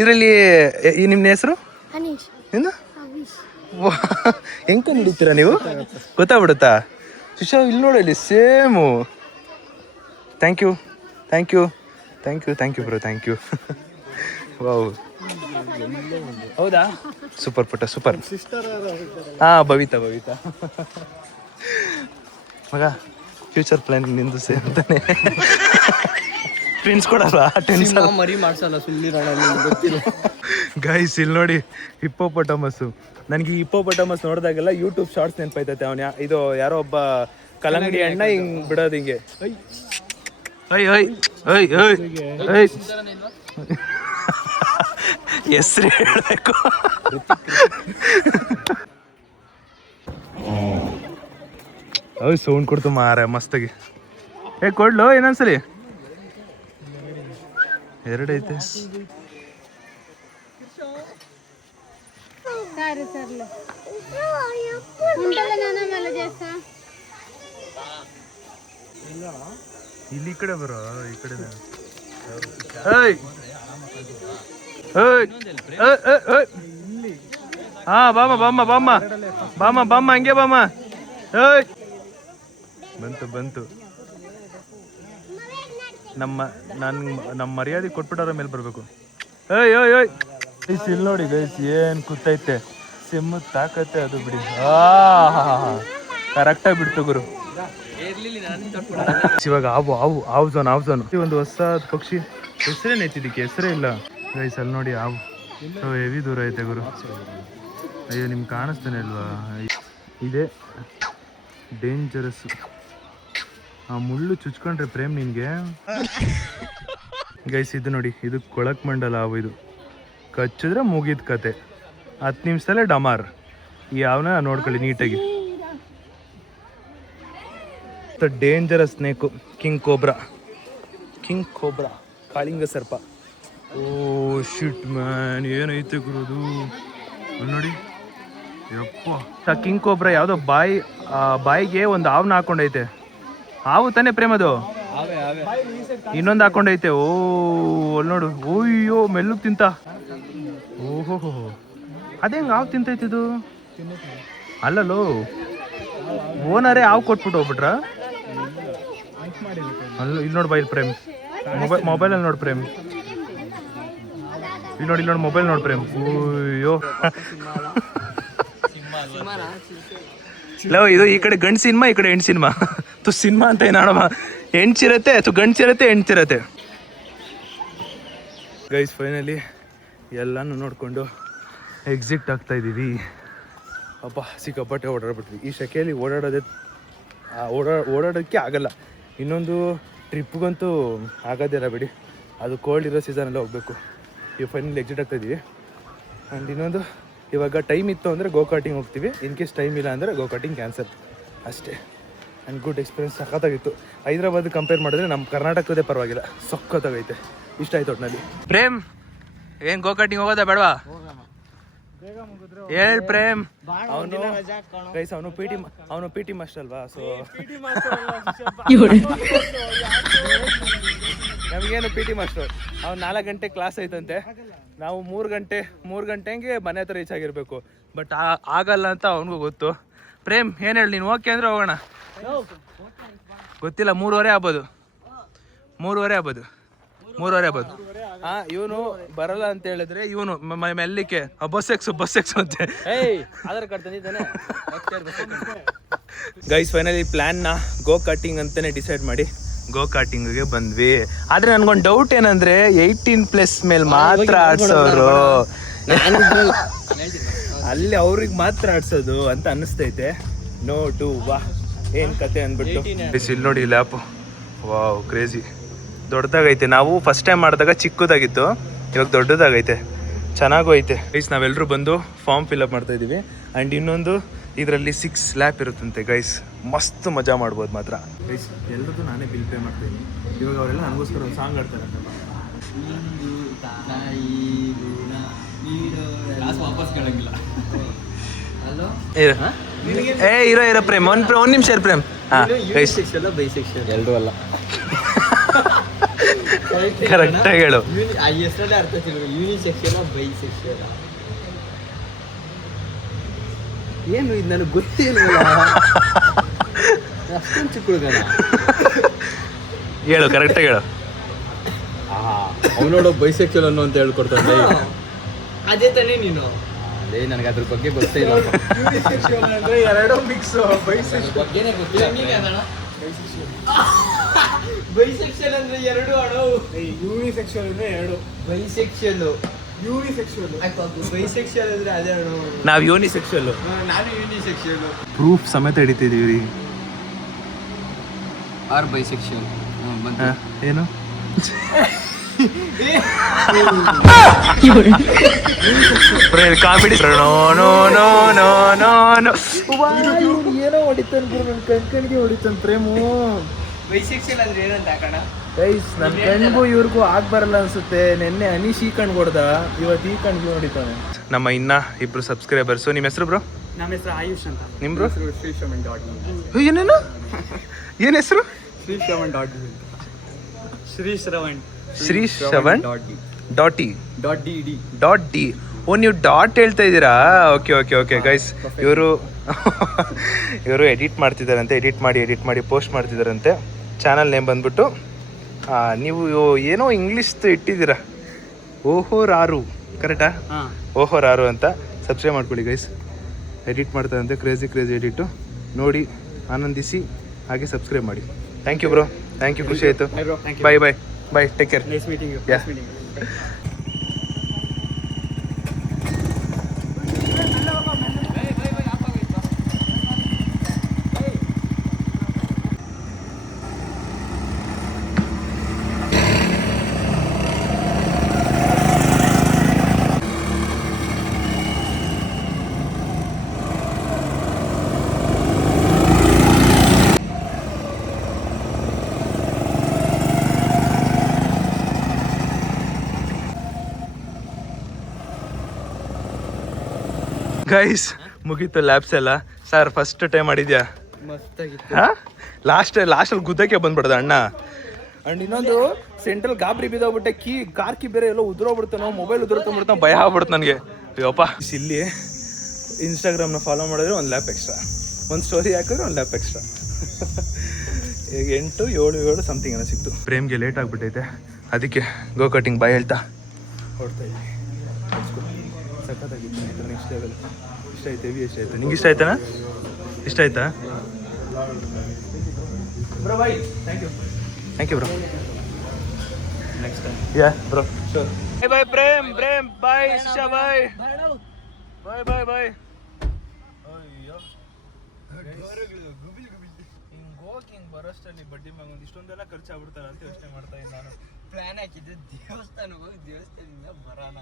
ಇದರಲ್ಲಿ ನಿಮ್ಮ ಹೆಸರು ಏನು? ಹೆಂಗೆ ಹಿಡಿತೀರಾ ನೀವು? ಗೊತ್ತಾಗ್ಬಿಡುತ್ತಾ? ಶಿಶಾ ಇಲ್ಲಿ ನೋಡಿ, ಇಲ್ಲಿ same. Thank you bro, thank you. Wow, ಹೌದಾ? ಸೂಪರ್ ಪುಟ್ಟ, ಸೂಪರ್. ಭವಿತಾ ಮಗ, ಫ್ಯೂಚರ್ ಪ್ಲಾನ್ ನಿಂದು ಸೇ ಅಂತಾನೆ. ಟ್ವಿನ್ಸ್ ಕೊಡಲ್ವಾ? ಮರಿ ಮಾಡ್ಸಲ್ಲ, ಗೊತ್ತಿಲ್ಲ. ಗೈಸ್ ಇಲ್ಲಿ ನೋಡಿ, ಹಿಪ್ಪೋಪೊಟಮಸ್ಸು. ನನಗೆ ಈ ಹಿಪ್ಪೋಪೊಟಮಸ್ ನೋಡಿದಾಗೆಲ್ಲ ಯೂಟ್ಯೂಬ್ ಶಾರ್ಟ್ಸ್ ನೆನಪಾಯ್ತೈತೆ. ಅವನ ಇದು ಯಾರೋ ಒಬ್ಬ ಕಲ್ಲಂಗಡಿ ಅಣ್ಣ ಹಿಂಗ್ ಬಿಡೋದು ಹಿಂಗೆ. ಹೆಸ್ರು ಹೇಳ್ಬೇಕು. ಸೌಂಡ್ ಕೊಡ್ತು ಮಾರ ಮಸ್ತಾಗಿ. ಕೊಡ್ಲು ಏನನ್ಸಲಿ? ಎರಡೈತೆ. ಇಲ್ಲಿ ಈ ಕಡೆ ಬರೋ, ಈ ಕಡೆ. ಬಾಮ ಹಂಗೆ ಬಾಮ. ಬಂತು. ನಮ್ಮ ಮರ್ಯಾದೆ ಕೊಟ್ಬಿಟ್ಟವ್ರ ಮೇಲೆ ಬರ್ಬೇಕು. ಇಲ್ಲಿ ನೋಡಿ ಗೈಸ್, ಏನ್ ಕೂತೈತೆ. ಸಿಮ್ಮು ತಾಕತ್ತೆ ಅದು ಬಿಡಿ. ಕರೆಕ್ಟಾಗಿ ಬಿಡ್ತು ಗುರು. ಇವಾಗ ಹಾವು ಝೋನ್. ಒಂದು ಹೊಸ ಪಕ್ಷಿ ಹೆಸರೇನು ಐತಿದ್ದಕ್ಕೆ? ಹೆಸರೇ ಇಲ್ಲ ಗೈಸ್. ಅಲ್ಲಿ ನೋಡಿ ಹಾವು. ಹೆವಿ ದೂರ ಐತೆ ಗುರು. ಅಯ್ಯೋ ನಿಮ್ಗೆ ಕಾಣಿಸ್ತಾನೆ ಅಲ್ವಾ, ಇದೇ ಡೇಂಜರಸ್. ಆ ಮುಳ್ಳು ಚುಚ್ಕೊಂಡ್ರೆ ಪ್ರೇಮ್ ನಿನಗೆ. ಗೈಸ್ ಇದು ನೋಡಿ, ಇದು ಕೊಳಕ್ ಮಂಡಲ ಹಾವು. ಇದು ಕಚ್ಚಿದ್ರೆ ಮುಗಿದ ಕತೆ, 10 ನಿಮಿಷದಲ್ಲೇ ಡಮಾರ್. ಈ ಯಾವನ ನೋಡ್ಕೊಳ್ಳಿ ನೀಟಾಗಿ. ಡೇಂಜರಸ್ ಸ್ನೇಕು, ಕಿಂಗ್ ಕೋಬ್ರಾ, ಕಾಳಿಂಗ ಸರ್ಪ. ಓ ಶಿಟ್ ಮ್ಯಾನ್, ಏನೈತೆ ಗುರುದು ನೋಡಿ ಯಪ್ಪ. ಕಿಂಗ್ ಕೋಬ್ರಾ ಯಾವುದೋ ಬಾಯಿಗೆ ಒಂದು ಹಾವನ್ನ ಹಾಕೊಂಡೈತೆ. ಹಾವು ತಾನೇ ಪ್ರೇಮ್ ಅದು? ಇನ್ನೊಂದು ಹಾಕೊಂಡೈತೆ. ಓ ಅಲ್ಲಿ ನೋಡು, ಓಯ್ಯೋ ಮೆಲ್ಲುಗ್ ತಿಂತ. ಓಹೋ ಅದೇ ಹೆಂಗೆ ಹಾವು ತಿಂತೈತಿದು? ಅಲ್ಲಲ್ಲೋ ಓನರೇ ಹಾವು ಕೊಟ್ಬಿಟ್ಟು ಹೋಗ್ಬಿಟ್ರ? ಅಲ್ಲ ಇಲ್ಲಿ ನೋಡಿ ಬೈಲ್ ಪ್ರೇಮ್, ಮೊಬೈಲಲ್ಲಿ ನೋಡಿ ಪ್ರೇಮ್, ಇಲ್ಲಿ ನೋಡಿ ಮೊಬೈಲ್ ನೋಡಿ ಪ್ರೇಮ್. ಓಯ್ಯೋ ಲವ್, ಇದು ಈ ಕಡೆ ಗಂಡು ಸಿನಿಮಾ, ಈ ಕಡೆ ಹೆಣ್ಣು ಸಿನಿಮಾ. ತು ಸಿನಿಮಾ ಅಂತ ಏನಾಡಮ್ಮ, ಹೆಣ್ಚಿರತ್ತೆ ಅಥವಾ ಗಂಡ್ಸಿರತ್ತೆ, ಹೆಣ್ಚಿರತ್ತೆ. ಗೈಸ್ ಫೈನಲಿ ಎಲ್ಲಾನು ನೋಡಿಕೊಂಡು ಎಕ್ಸಿಟ್ ಆಗ್ತಾ ಇದ್ದೀವಿ. ಅಪ್ಪ ಸಿಕ್ಕಾಪಟ್ಟೆ ಓಡಾಡ್ಬಿಟ್ವಿ. ಈ ಸೆಕೆಯಲ್ಲಿ ಓಡಾಡೋಕ್ಕೆ ಆಗಲ್ಲ. ಇನ್ನೊಂದು ಟ್ರಿಪ್ಗಂತೂ ಆಗೋದಿಲ್ಲ ಬಿಡಿ, ಅದು ಕೋಲ್ಡ್ ಇರೋ ಸೀಸನಲ್ಲೇ ಹೋಗಬೇಕು. ಈಗ ಫೈನಲಿ ಎಕ್ಸಿಟ್ ಆಗ್ತಾ ಇದ್ದೀವಿ. ಆ್ಯಂಡ್ ಇನ್ನೊಂದು, ಇವಾಗ ಟೈಮ್ ಇತ್ತು ಅಂದರೆ ಗೋಕಾಟಿಂಗ್ ಹೋಗ್ತೀವಿ. ಇನ್ ಕೇಸ್ ಟೈಮ್ ಇಲ್ಲ ಅಂದರೆ ಗೋಕಾಟಿಂಗ್ ಕ್ಯಾನ್ಸಲ್ ಅಷ್ಟೇ. ಆ್ಯಂಡ್ ಗುಡ್ ಎಕ್ಸ್ಪೀರಿಯನ್ಸ್, ಸಖತ್ತಾಗಿತ್ತು. ಹೈದ್ರಾಬಾದ್ ಕಂಪೇರ್ ಮಾಡಿದ್ರೆ ನಮ್ಮ ಕರ್ನಾಟಕದೇ ಪರವಾಗಿಲ್ಲ, ಸಖತ್ತಾಗೈತೆ. ಇಷ್ಟ ಆಯ್ತು ಒಟ್ಟಿನಲ್ಲಿ. ಪ್ರೇಮ್ ಏನು ಗೋಕಾಟಿಂಗ್ ಹೋಗೋದಾ ಬೇಡವಾ? ಹೇಳ್ ಪ್ರೇಮ್. ಅವನು ಪಿ ಟಿ ಮಾಸ್ಟರ್ ಅಲ್ವಾ, ಸೊ ನಮಗೇನು ಪಿ ಟಿ ಮಾಸ್ಟರ್. ಅವ್ನು 4 ಗಂಟೆ ಕ್ಲಾಸ್ ಐತಂತೆ, ನಾವು 3 ಗಂಟೆಗೆ ಮನೆ ಹತ್ರ ರೀಚ್ ಆಗಿರ್ಬೇಕು. ಬಟ್ ಆಗಲ್ಲ ಅಂತ ಅವನಿಗೂ ಗೊತ್ತು. ಪ್ರೇಮ್ ಏನು ಹೇಳಿ, ನೀನು ಓಕೆ ಅಂದರೆ ಹೋಗೋಣ. ಗೊತ್ತಿಲ್ಲ, 3:15 ಆಗ್ಬೋದು. 3:15 ಆಗ್ಬೋದು. ಇವನು ಬರಲ್ಲ ಅಂತ ಹೇಳಿದ್ರೆ ಇವನು ಮೆಲ್ಲಿಕೆ ಬಸ್ ಎಕ್ಸು ಅಂತೆ. ಗೈಸ್ ಫೈನಲಿ ಪ್ಲಾನ್ನ ಗೋಕಾಟಿಂಗ್ ಅಂತಾನೆ ಡಿಸೈಡ್ ಮಾಡಿ ಗೋಕಾಟಿಂಗ್ಗೆ ಬಂದ್ವಿ. ಆದ್ರೆ ನನ್ಗೊಂದು ಡೌಟ್ ಏನಂದ್ರೆ 18+ ಮೇಲೆ ಮಾತ್ರ ಆಡ್ಸೋರು, ಅಲ್ಲಿ ಅವ್ರಿಗೆ ಮಾತ್ರ ಆಡ್ಸೋದು ಅಂತ ಅನಿಸ್ತೈತೆ. ನೋಡು ವಾ ಏನ್ ಕತೆ ಅಂದ್ಬಿಟ್ಟು. ಇಲ್ಲಿ ನೋಡಿ ಲ್ಯಾಪ್, ವಾವ್ ಕ್ರೇಜಿ ದೊಡ್ಡದಾಗೈತೆ. ನಾವು ಫಸ್ಟ್ ಟೈಮ್ ಮಾಡಿದಾಗ ಚಿಕ್ಕದಾಗಿತ್ತು, ಇವಾಗ ದೊಡ್ಡದಾಗೈತೆ, ಚೆನ್ನಾಗೂ ಐತೆ. ಗೈಸ್ ನಾವೆಲ್ಲರೂ ಬಂದು ಫಾರ್ಮ್ ಫಿಲ್ಅಪ್ ಮಾಡ್ತಾ ಇದ್ದೀವಿ. ಆ್ಯಂಡ್ ಇನ್ನೊಂದು ಇದರಲ್ಲಿ 6 ಲ್ಯಾಪ್ ಇರುತ್ತಂತೆ ಗೈಸ್, ಮಸ್ತ್ ಮಜಾ ಮಾಡ್ಬೋದು ಮಾತ್ರ. ಗೈಸ್ ಎಲ್ಲರದ್ದು ನಾನೇ ಬಿಲ್ ಪೇ ಮಾಡ್ತಾಯಿದ್ದೀನಿ. ಇವಾಗ ಅವರೆಲ್ಲ ನನಗೋಸ್ಕರ ಒಂದು ಸಾಂಗ್ ಆಡ್ತಾರಂತೆ. ವಾಪಸ್ ಕೇಳಂಗಿಲ್ಲ. ಇರೋ ಪ್ರೇಮ್, ಒಂದು ನಿಮಿಷ ಇರು ಪ್ರೇಮ್. ಎಲ್ಲರೂ ಅಲ್ಲ, ಕರೆಕ್ಟಾಗಿ ಹೇಳು. ಏನು ಇದು ನನಗೆ ಗೊತ್ತಿಲ್ಲ, ಅಷ್ಟೊಂದು ಚಿಕ್ಕ ಹುಡುಗನ. ಹೇಳು ಕರೆಕ್ಟಾಗಿ ಹೇಳು. ಅವನೋಡ ಬೈಸೆಕ್ಷಲ್ ಅನ್ನೋ ಅಂತ ಹೇಳ್ಕೊಡ್ತಾನೆ. ಅದೇ ತಾನೇ ನೀನು? ಅದೇ ನನಗೆ ಅದ್ರ ಬಗ್ಗೆ ಗೊತ್ತೇ ಇಲ್ಲ. ಎರಡು ಮಿಕ್ಸ್ ಬಗ್ಗೆನೇ ಗೊತ್ತಿಲ್ಲ. ಬೈಸೆಕ್ಷಲ್ ಅಂದ್ರೆ 2 ಅಣು, ಯೂನಿಸೆಕ್ಷುವಲ್ ಅಂದ್ರೆ 2. ಬೈಸೆಕ್ಷಲ್ ಯೂನಿಸೆಕ್ಷುವಲ್, ಬೈಸೆಕ್ಷಲ್ ಅಂದ್ರೆ ಅದೇ ಅಣು. ನಾವು ಯೂನಿಸೆಕ್ಷುವಲ್, ನಾನು ಯೂನಿಸೆಕ್ಷಲ್. ಪ್ರೂಫ್ ಸಮೇತ ಹಿಡಿತಿದ್ದೀವಿ. ಆರ್ ಬೈಸೆಕ್ಷಲ್ ಏನು ಕಾಮಿಡಿ. ಏನೋ ಹೊಡಿತಾನೆ ಗುರು, ನನ್ನ ಕಣ್ಣಿಗೆ ಹೊಡಿತಾನೆ ಪ್ರೇಮು. ಬೈಸೆಕ್ಷಲ್ ಅಂದ್ರೆ ಏನಂತ ಹಾಕೋಣ ಗೈಸ್? ನನ್ನ ಕಣ್ಣಿಗೂ ಇವ್ರಿಗೂ ಬರಲ್ಲ ಅನ್ಸುತ್ತೆ. ನೆನ್ನೆ ಅನೀಶ್ ಈ ಕಣ್ ಹೊಡ್ದ, ಇವತ್ತು ಈ ಕಣ್ಣಿಗೆ ಹೊಡಿತಾನೆ. ನಮ್ಮ ಇನ್ನ 2 ಸಬ್ಸ್ಕ್ರೈಬರ್ಸು. ನಿಮ್ಮ ಹೆಸರು ಬ್ರೋ? ನಮ್ಮ ಹೆಸರು ಆಯುಷ್ ಅಂತ. ನಿಮ್ಮ ಬ್ರೋ? ಶ್ರೀಶ್ರವಣ್. ಏನೇನು ಏನು ಹೆಸರು? ಶ್ರೀಶ್ರವಣ್ .ಡಿ. ಓ ನೀವು ಡಾಟ್ ಹೇಳ್ತಾ ಇದ್ದೀರಾ? Okay guys. ಇವರು ಎಡಿಟ್ ಮಾಡ್ತಿದ್ದಾರಂತೆ, ಎಡಿಟ್ ಮಾಡಿ ಪೋಸ್ಟ್ ಮಾಡ್ತಿದ್ದಾರಂತೆ. ಚಾನಲ್ ನೇಮ್ ಬಂದ್ಬಿಟ್ಟು ನೀವು ಏನೋ ಇಂಗ್ಲೀಷ್ ಇಟ್ಟಿದ್ದೀರಾ, ಓಹೋ ರಾರು, ಕರೆಕ್ಟಾ? ಓಹೋ ರಾರು ಅಂತ. ಸಬ್ಸ್ಕ್ರೈಬ್ ಮಾಡ್ಕೊಳ್ಳಿ ಗೈಸ್. ಎಡಿಟ್ ಮಾಡ್ತಾರಂತೆ, ಕ್ರೇಜಿ ಎಡಿಟು ನೋಡಿ ಆನಂದಿಸಿ, ಹಾಗೆ ಸಬ್ಸ್ಕ್ರೈಬ್ ಮಾಡಿ. Thank you bro, thank you, ಖುಷಿ ಆಯಿತು. Bye take care. Nice meeting you. Guys ಮುಗೀತು ಲ್ಯಾಬ್ಸ್ ಎಲ್ಲ. ಸರ್ ಫಸ್ಟ್ ಟೈಮ್ ಮಾಡಿದ್ಯಾ? ಮಸ್ತಾಗಿತ್ತು. ಹಾ ಲಾಸ್ಟಲ್ಲಿ ಗುದ್ದಕ್ಕೆ ಬಂದ್ಬಿಡ್ದ ಅಣ್ಣ. ಅಂಡ್ ಇನ್ನೊಂದು ಸೆಂಟ್ರಲ್ ಗಾಬರಿ ಬಿದ್ದೋಗ್ಬಿಟ್ಟೆ. ಕಾರ್ ಕಿ ಬೇರೆ ಎಲ್ಲೋ ಉದುರೋಗ್ಬಿಡ್ತಾನೋ, ಮೊಬೈಲ್ ಉದುರೋಗ್ಬಿಡ್ತಾನೋ, ಭಯ ಆಗ್ಬಿಡ್ತು ನನಗೆ. ಅಯ್ಯಪ್ಪ ಇಲ್ಲಿ ಇನ್ಸ್ಟಾಗ್ರಾಮ್ನ ಫಾಲೋ ಮಾಡಿದ್ರೆ ಒಂದು ಲ್ಯಾಪ್ ಎಕ್ಸ್ಟ್ರಾ, ಒಂದು ಸ್ಟೋರಿ ಹಾಕಿದ್ರೆ ಒಂದು ಲ್ಯಾಪ್ ಎಕ್ಸ್ಟ್ರಾ. ಈಗ 8, 7 ಸಮಥಿಂಗ್ ಏನೋ ಸಿಕ್ತು. ಪ್ರೇಮ್ಗೆ ಲೇಟ್ ಆಗಿಬಿಟ್ಟೈತೆ, ಅದಕ್ಕೆ ಗೋ ಕಟಿಂಗ್ ಬಾಯ್ ಹೇಳ್ತಾ ಹೊಡ್ತಾ ಇದ್ವಿ. ಸಖತ್ತಾಗಿತ್ತು, ನೆಕ್ಸ್ಟ್ ಲೆವೆಲ್. ಇಷ್ಟ ಆಯ್ತು, ಹೆವಿ ಇಷ್ಟ ಆಯ್ತು. ನಿಂಗೆ ಇಷ್ಟ ಆಯ್ತಾನ? ಇಷ್ಟ ಆಯ್ತಾ bro? Bye, thank you bro. Next time ಯಾ bro, sure. Bye Prem, bye Shisha, bye bye. ಅಯ್ಯೋ ಹಿಂಗೆ ಹೋಗಿ ಹಿಂಗೆ ಬರೋಷ್ಟಲ್ಲಿ ಬಡ್ಡಿ ಮಗ ಇಷ್ಟೊಂದೆಲ್ಲ ಖರ್ಚಾಗ್ಬಿಡ್ತಾರೆ ಅಂತ ಯೋಚನೆ ಮಾಡ್ತಾ ಇದ್ದೀನಿ ನಾನು. ಪ್ಲಾನ್ ಹಾಕಿದ್ದು ದೇವಸ್ಥಾನಕ್ಕೆ ಹೋಗಿ ದೇವಸ್ಥಾನದಿಂದ ಬರೋಣ.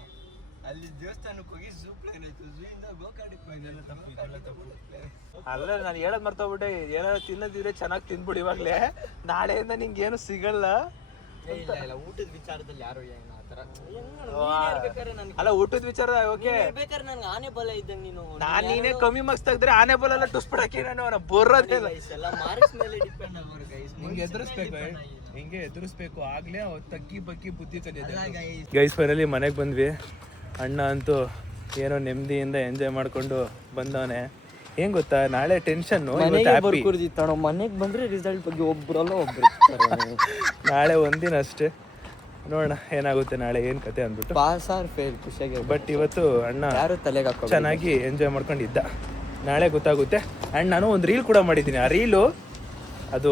ಅಲ್ಲಿ ದೇವಸ್ಥಾನಕ್ಕೆ ಹೋಗಿ ಝೂ ಪ್ಲಾನ್ ಆಯ್ತು, ಝೂಯಿಂದ ಗೋಕಾಡಿಗೆ ಇದೆಲ್ಲ ತಪ್ಪು. ಅಲ್ಲ ನಾನು ಹೇಳೋದು ಮರ್ತೋಗ್ಬಿಟ್ಟೆ. ಏನಾದ್ರು ತಿನ್ನೋದಿದ್ರೆ ಚೆನ್ನಾಗಿ ತಿಂದ್ಬಿಡು ಇವಾಗಲೇ, ನಾಳೆಯಿಂದ ನಿಂಗೆ ಏನು ಸಿಗಲ್ಲ. ಇಲ್ಲ ಊಟದ ವಿಚಾರದಲ್ಲಿ ಯಾರು ಏನು ಆ ಥರ ಅಲ್ಲ ಊಟದ ವಿಚಾರ ಓಕೆ. ಬೇಕಾದ್ರೆ ನನ್ಗೆ ಆನೆ ಬಲ ಇದ್ದಂಗೆ ನೀನೇ ಕಮ್ಮಿ ಮಾರ್ಕ್ಸ್ ತೆಗ್ದ್ರೆ ಆನೆ ಬಲ ಎಲ್ಲ ಟುಸ್ಬಿಡಕ್ಕೆ ನಾನು ಬರೋದಿಲ್ಲ. ಎಲ್ಲ ಮಾರ್ಕ್ಸ್ ಮೇಲೆ ಡಿಪೆಂಡ್ ಆಗೋರು ಗೈಸ್. ಹಿಂಗೆ ಎದುರಿಸ್ಬೇಕು ಆಗ್ಲೇ ತಗ್ಗಿ ಬಗ್ಗಿ ಬುದ್ಧಿ ಕಲಿಯೋದು. ಗೈಸ್ ಫೈನಲಿ ಮನೆಗೆ ಬಂದ್ವಿ. ಅಣ್ಣ ಅಂತೂ ಏನೋ ನೆಮ್ಮದಿಯಿಂದ ಎಂಜಾಯ್ ಮಾಡ್ಕೊಂಡು ಬಂದವನೆ. ಏನ್ ಗೊತ್ತಾ, ನಾಳೆ ಟೆನ್ಷನ್, ಮನೆಗೆ ಬಂದ್ರೆ ರಿಸಲ್ಟ್ ಬಗ್ಗೆ ಒಬ್ರಲ್ಲ ಒಬ್ರು ನಾಳೆ ಒಂದಿನ ಅಷ್ಟೇ, ನೋಡೋಣ ಏನಾಗುತ್ತೆ ನಾಳೆ ಏನ್ ಕತೆ ಅಂದ್ಬಿಟ್ಟು. ಪಾಸ್ ಆರ್ ಫೇಲ್ ಖುಷಿಯಾಗಿ. ಬಟ್ ಇವತ್ತು ಅಣ್ಣ ಯಾರು ತಲೆಗೆ ಹಾಕೋ ಚೆನ್ನಾಗಿ ಎಂಜಾಯ್ ಮಾಡ್ಕೊಂಡಿದ್ದ. ನಾಳೆ ಗೊತ್ತಾಗುತ್ತೆ. ಅಂಡ್ ನಾನು ಒಂದು ರೀಲ್ ಕೂಡ ಮಾಡಿದ್ದೀನಿ. ಆ ರೀಲು ಅದು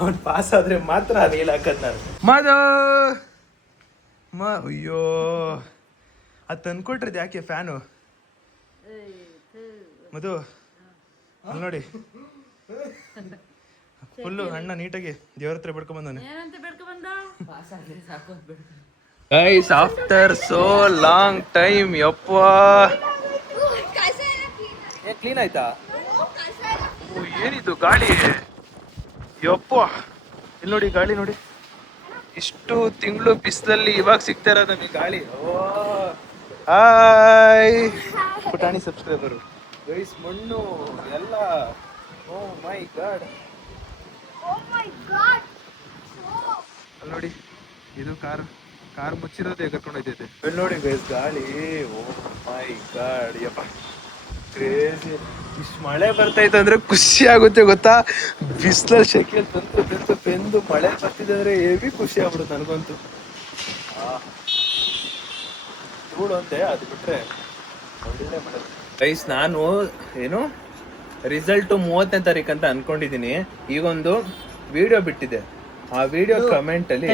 ಅವ್ನು ಪಾಸ್ ಆದ್ರೆ ಮಾತ್ರ ಆ ರೀಲ್ ಹಾಕದ್ ನಾನು. ಅಯ್ಯೋ ಅದು ತಂದ್ಕೊಟ್ರದ್ದು ಯಾಕೆ ಫ್ಯಾನು? ಮಧು ಅಲ್ಲಿ ನೋಡಿ, ಫುಲ್ಲು ಅಣ್ಣ ನೀಟಾಗಿ ದೇವ್ರ ಹತ್ರ ಬಿಡ್ಕೊಂಬಂದಾನೆ. Guys after so long time, ಯಪ್ಪ ಕ್ಲೀನ್ ಆಯ್ತಾ? ಏನಿದು ಗಾಳಿ, ಯಪ್ಪ ಇಲ್ಲಿ ನೋಡಿ ಗಾಳಿ ನೋಡಿ. ಇಷ್ಟು ತಿಂಗಳು ಬಿಸಿಲಲ್ಲಿ ಇವಾಗ ಸಿಗ್ತಾ ಇರೋದು ನಮಗೆ ಗಾಳಿ. ಹಾಯ್ ಪುಟಾಣಿ ಸಬ್ಸ್ಕ್ರೈಬರು. ಗೈಸ್ ಮಣ್ಣು ಎಲ್ಲ, ಓ ಮೈ ಗಾಡ್. ಅಲ್ಲಿ ನೋಡಿ, ಇದು ಕಾರ್ ಮುಚ್ಚಿರೋದೇ ಕರ್ಕೊಂಡು ಹೋಗ್ತೈತೆ. ಇಲ್ಲಿ ನೋಡಿ ಗೈಸ್ ಗಾಳಿ, ಓ ಮೈ ಗಾಡ್ ಯಪ್ಪ ಕ್ರೇಜಿ. ಇಷ್ಟು ಮಳೆ ಬರ್ತೈತೆ ಅಂದ್ರೆ ಖುಷಿ ಆಗುತ್ತೆ ಗೊತ್ತಾ. ಬಿಸಿಲಲ್ಲಿ ಶೆಕೆಯಲ್ಲಿ ಬೆಂದು ಮಳೆ ಬರ್ತಿದೆ ಅಂದ್ರೆ ಹೆವಿ ಖುಷಿ ಆಗ್ಬಿಡುತ್ತೆ ನನಗಂತೂ. ಧೂಳು ಅಂತೆ, ಅದು ಬಿಟ್ರೆ ಒಳ್ಳೆ ಮಳೆ. ಗೈಸ್ ನಾನು ಏನು ರಿಸಲ್ಟು 30ನೇ ತಾರೀಕು ಅಂತ ಅನ್ಕೊಂಡಿದ್ದೀನಿ. ಈಗೊಂದು ವಿಡಿಯೋ ಬಿಟ್ಟಿದೆ, ಆ ವಿಡಿಯೋ ಕಮೆಂಟಲ್ಲಿ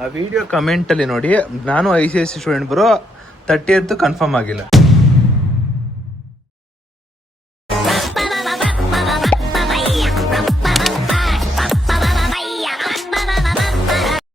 ಆ ವಿಡಿಯೋ ಕಮೆಂಟಲ್ಲಿ ನೋಡಿ, ನಾನು ICSE student bro, 30th confirm ಆಗಿಲ್ಲ.